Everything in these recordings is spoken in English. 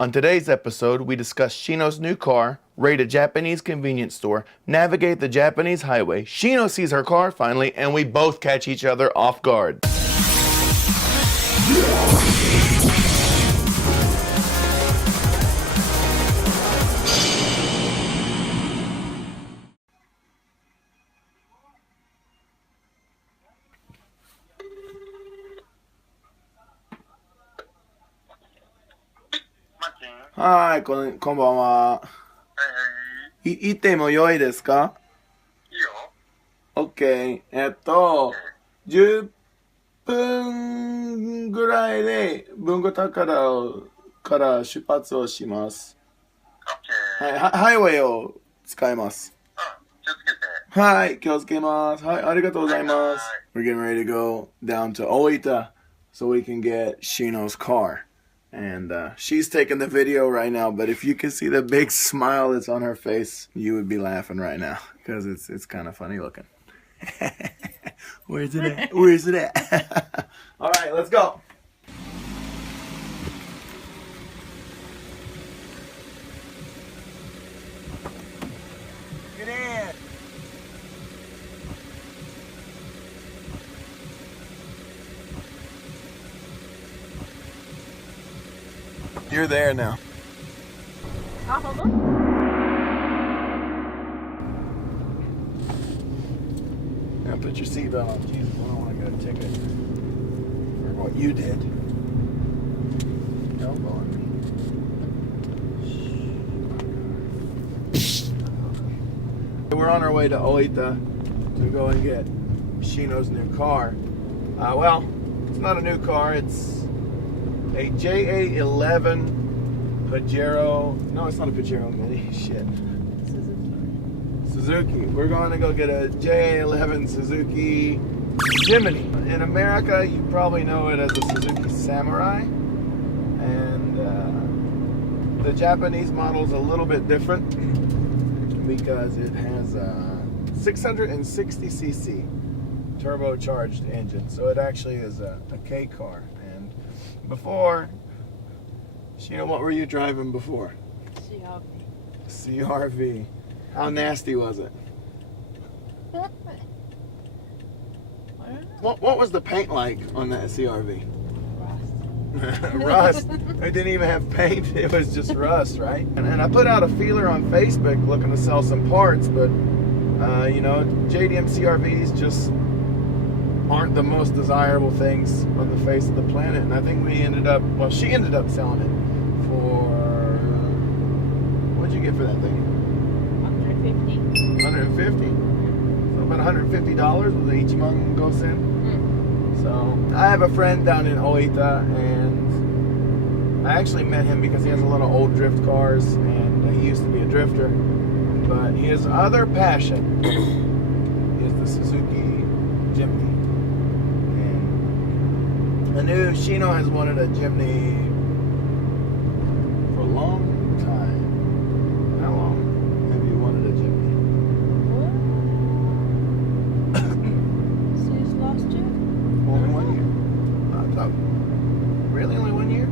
On today's episode, we discuss Shino's new car, raid a Japanese convenience store, navigate the Japanese highway, Shino sees her car finally, and we both catch each other off guard. Hi, こんばんは。いても良いですか？いいよ。OK。10分ぐらいで文庫宝から出発をします。OK。はい、ハイウェイを使います。気をつけて。はい、気をつけます。はい、ありがとうございます。We're getting ready to go down to Oita so we can get Shino's car. And she's taking the video right now, but if you can see the big smile that's on her face, you would be laughing right now because it's kind of funny looking. Where's it at? Where's it at? All right, let's go. Get in. You're there now. Hold on. Now put your seatbelt on. Jesus, I don't want to get a ticket for what you did. Elbow on me. We're on our way to Oita to go and get Shino's new car. Well, it's not a new car. It's a JA11 Pajero. No, it's not a Pajero Mini. Shit. Suzuki. We're going to go get a JA11 Suzuki Jimny. In America, you probably know it as a Suzuki Samurai. And the Japanese model is a little bit different because it has a 660cc turbocharged engine. So it actually is a K car. Before, Shino, what were you driving before? CRV. How nasty was it? What was the paint like on that CRV? Rust. It didn't even have paint. It was just rust, right? And I put out a feeler on Facebook looking to sell some parts, but you know, JDM CRVs just aren't the most desirable things on the face of the planet, and I think we ended up, well, she ended up selling it for, what'd you get for that thing? $150. So about $150 with the Ichiman Gosen. So I have a friend down in Oita, and I actually met him because he has a lot of old drift cars, and he used to be a drifter, but his other passion is the Suzuki Jimny. I knew Shino has wanted a Jimny for a long time. How long have you wanted a Jimny? Since last year? Only 1 year. I thought, really? Only 1 year?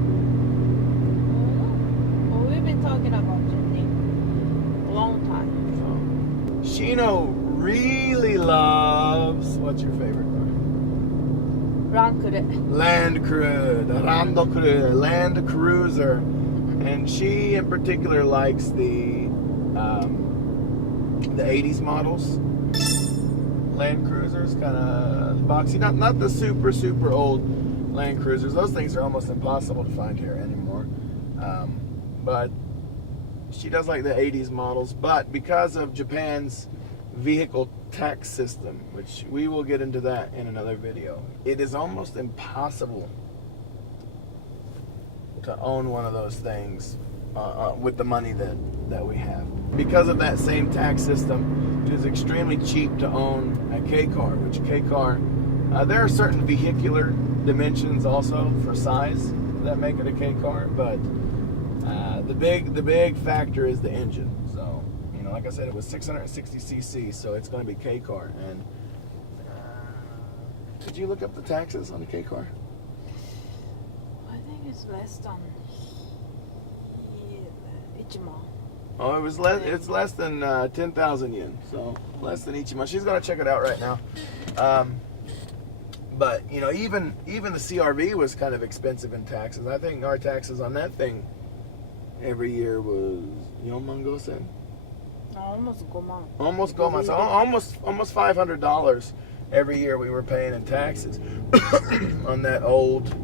Well, we've been talking about Jimny a long time. So, Shino really loves, what's your favorite car? Land Cruiser, and she in particular likes the 80s models. Land Cruisers, kind of boxy, not the super old Land Cruisers. Those things are almost impossible to find here anymore. But she does like the 80s models. But because of Japan's vehicle tax system, which we will get into that in another video, it is almost impossible to own one of those things with the money that we have. Because of that same tax system, it is extremely cheap to own a K car, which a K car, there are certain vehicular dimensions also for size that make it a K car, but the big factor is the engine. So, you know, like I said, it was 660cc, so it's going to be K car. And did you look up the taxes on the K car? I think it's less than Ichiman. Oh, it was less. It's less than 10,000 yen, so less than each month. She's gonna check it out right now. But you know, even the CRV was kind of expensive in taxes. I think our taxes on that thing every year was Yomangosen. Almost 5万. Almost Goma. So almost $500 every year we were paying in taxes on that old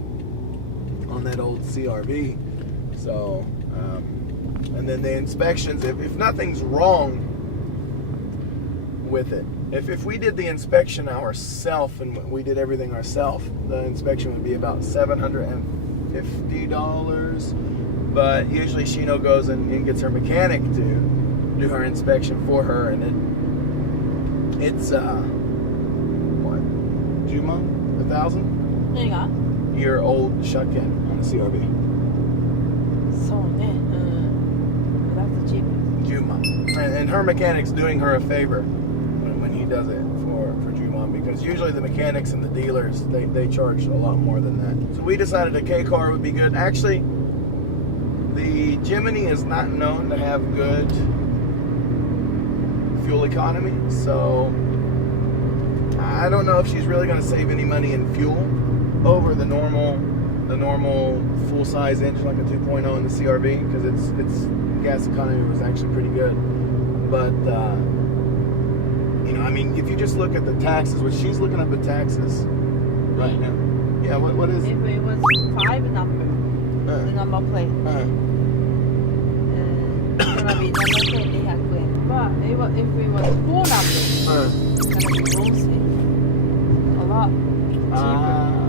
CRV. So and then the inspections, if nothing's wrong with it, if we did the inspection ourselves and we did everything ourselves, the inspection would be about $750. But usually Shino goes and gets her mechanic to do her inspection for her, and it's what, Juma, 1,000? 何が Your old shotgun on the CRV. そうね。That's cheap. Juma. And her mechanic's doing her a favor when he does it for Juma, because usually the mechanics and the dealers, they charge a lot more than that. So we decided a K car would be good. Actually, the Jimny is not known to have good fuel economy, so I don't know if she's really going to save any money in fuel over the normal full-size engine like a 2.0 in the CRV, because its gas economy was actually pretty good. But you know, I mean, if you just look at the taxes, which she's looking up the taxes right now. Yeah, what is it? If it was 5 number, the number plate, it's gonna be 7,200 yen. But if it was 4 number, it's gonna be mostly a lot cheaper.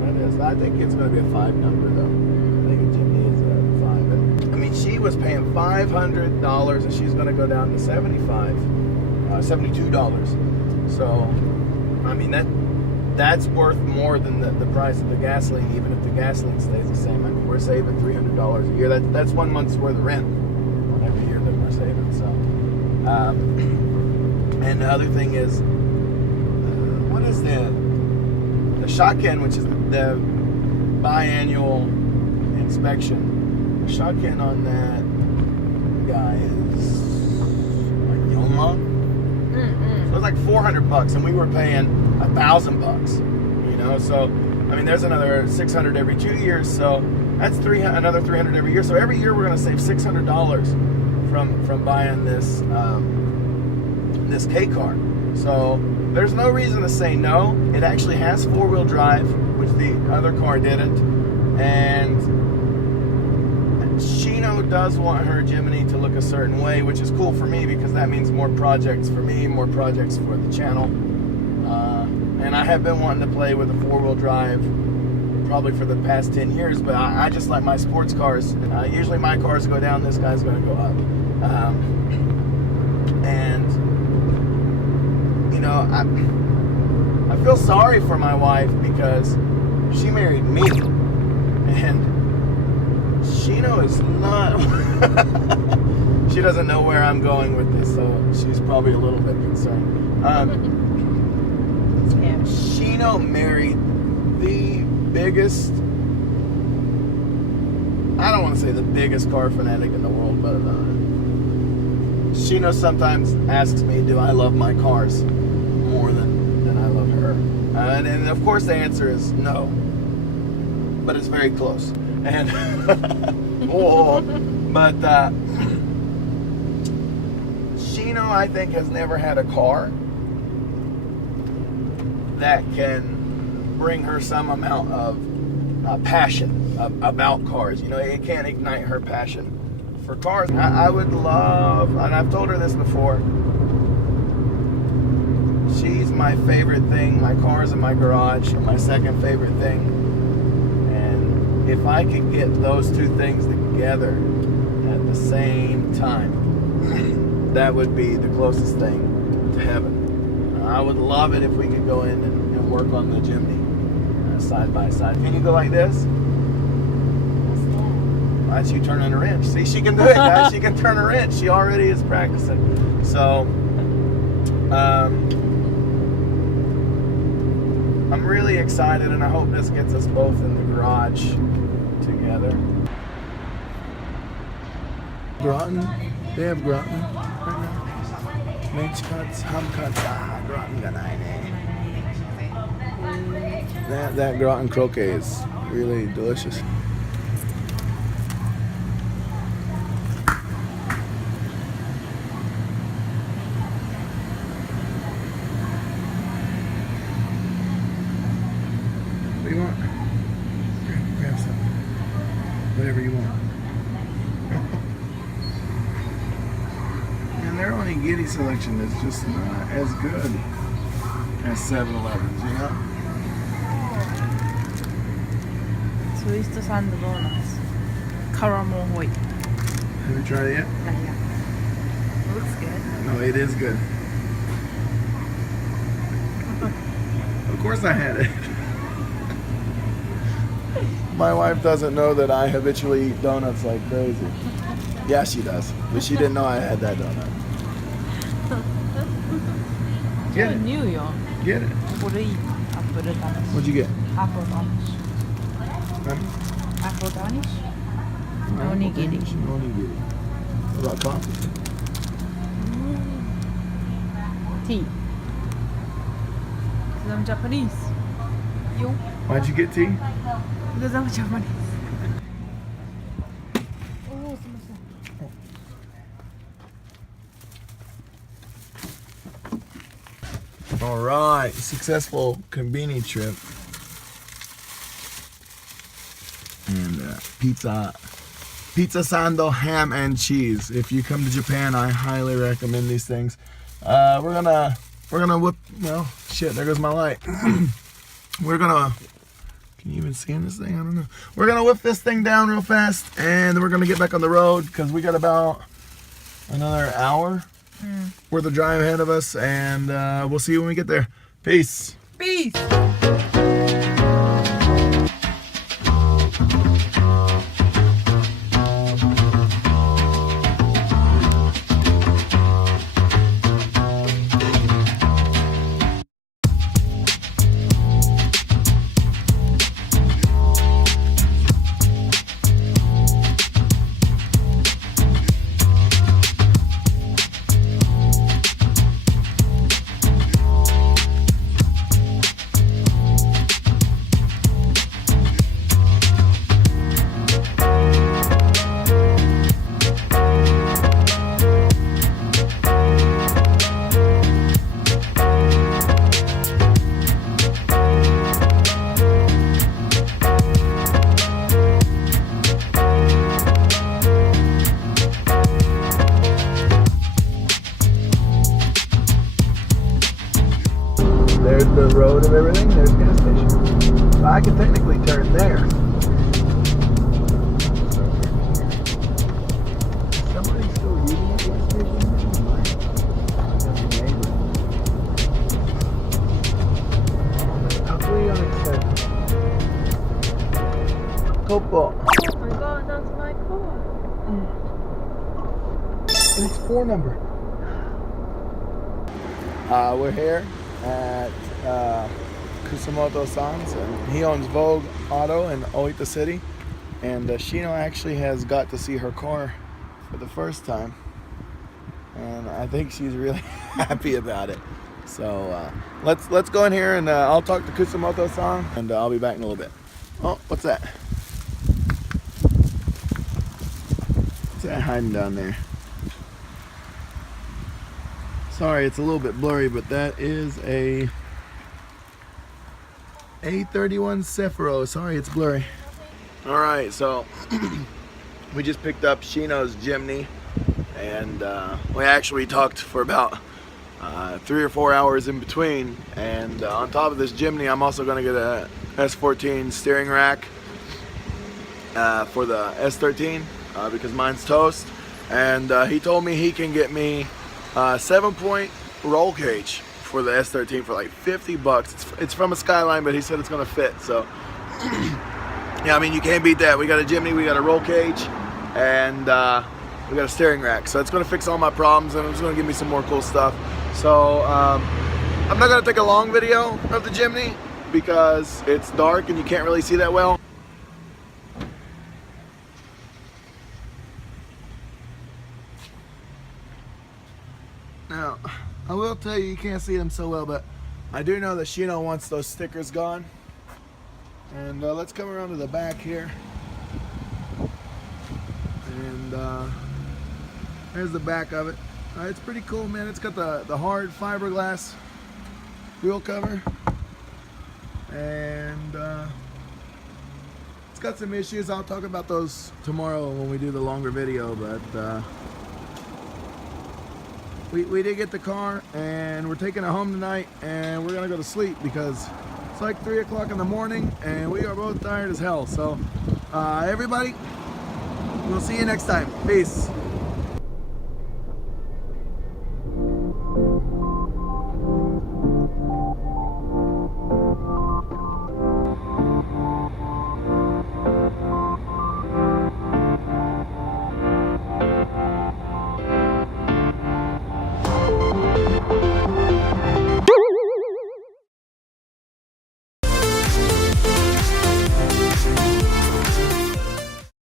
That is. I think it's going to be a 5 number though. I think a Jimny is a 5. But, I mean, she was paying $500 and she's going to go down to $72. So, I mean, that's worth more than the price of the gasoline, even if the gasoline stays the same. I mean, we're saving $300 a year. That's 1 month's worth of rent every year that we're saving. So, and the other thing is, what is the shotgun, which is the biannual inspection. The shotgun on that guy is like Yoma. So it's like $400, and we were paying $1,000. You know, so I mean, there's another $600 every 2 years, so that's another $300 every year. So every year we're going to save $600 from buying this this K car. So there's no reason to say no. It actually has 4-wheel drive, which the other car didn't. And Shino does want her Jimny to look a certain way, which is cool for me because that means more projects for me, more projects for the channel. And I have been wanting to play with a 4-wheel drive probably for the past 10 years, but I just like my sports cars. Usually my cars go down, this guy's going to go up. And you know, I feel sorry for my wife because she married me, and Shino is not. She doesn't know where I'm going with this, so she's probably a little bit concerned. Shino married the biggest. I don't want to say the biggest car fanatic in the world, but Shino sometimes asks me, "Do I love my cars more than I love her?" And of course the answer is no, but it's very close. And but Shino, I think, has never had a car that can bring her some amount of passion about cars. You know, it can't ignite her passion for cars. I would love, and I've told her this before, she's my favorite thing. My cars in my garage are my second favorite thing. And if I could get those two things together at the same time, that would be the closest thing to heaven. I would love it if we could go in and work on the Jimny side by side. Can you go like this? That's you turning a wrench. See, she can do it, guys. She can turn a wrench. She already is practicing. So, I'm really excited, and I hope this gets us both in the garage together. gratin. They have gratin right now. Menschkatz, Hamkatz, gratin ga nai ne. That gratin croquet is really delicious. What do you want? Grab something. Whatever you want. And their onigiri selection is just not as good as 7-Eleven's, you know? Twist sand donuts. Caramel white. Have you tried it yet? Not yet. Looks good. No, it is good. Of course I had it. My wife doesn't know that I habitually eat donuts like crazy. Yeah, she does. But she didn't know I had that donut. Get it. New York. Get it. Apple Danish. What'd you get? Apple Danish. Huh? Apple Danish. Onigiri. Onigiri. What about coffee? Tea. Because I'm Japanese. You? Why'd you get tea? Because I'm Japanese. All right, successful Konbini trip. And pizza sando, ham and cheese. If you come to Japan, I highly recommend these things. We're gonna whip. Well, shit, there goes my light. We're gonna. Can you even see in this thing? I don't know. We're gonna whip this thing down real fast, and then we're gonna get back on the road because we got about another hour worth of drive ahead of us, and we'll see you when we get there. Peace. Peace. There's the road of everything. There's the gas station. So I can technically turn there. Somebody's still using that gas station? That's a neighbor. How can we unaccept? Kopo. Oh my god, that's my car. And it's 4 number. We're here at Kusamoto-san's, and he owns Vogue Auto in Oita City, and Shino actually has got to see her car for the first time, and I think she's really happy about it. So let's go in here, and I'll talk to Kusamoto-san, and I'll be back in a little bit. Oh, what's that? What's that hiding down there? Sorry, it's a little bit blurry, but that is a A31 Cephiro. Sorry, it's blurry. All right, so we just picked up Shino's Jimny, and we actually talked for about 3 or 4 hours in between. And on top of this Jimny, I'm also going to get a S14 steering rack for the S13 because mine's toast. And he told me he can get me 7-point roll cage for the S13 for like $50. It's from a Skyline, but he said it's gonna fit. So yeah, I mean, you can't beat that. We got a Jimny, we got a roll cage, and we got a steering rack. So it's gonna fix all my problems, and it's gonna give me some more cool stuff. So I'm not gonna take a long video of the Jimny because it's dark and you can't really see that well. Now, I will tell you, you can't see them so well, but I do know that Shino wants those stickers gone. And let's come around to the back here. And there's the back of it. It's pretty cool, man. It's got the hard fiberglass wheel cover. And it's got some issues. I'll talk about those tomorrow when we do the longer video, but we did get the car and we're taking it home tonight, and we're gonna go to sleep because it's like 3 o'clock in the morning and we are both tired as hell. So everybody, we'll see you next time. Peace.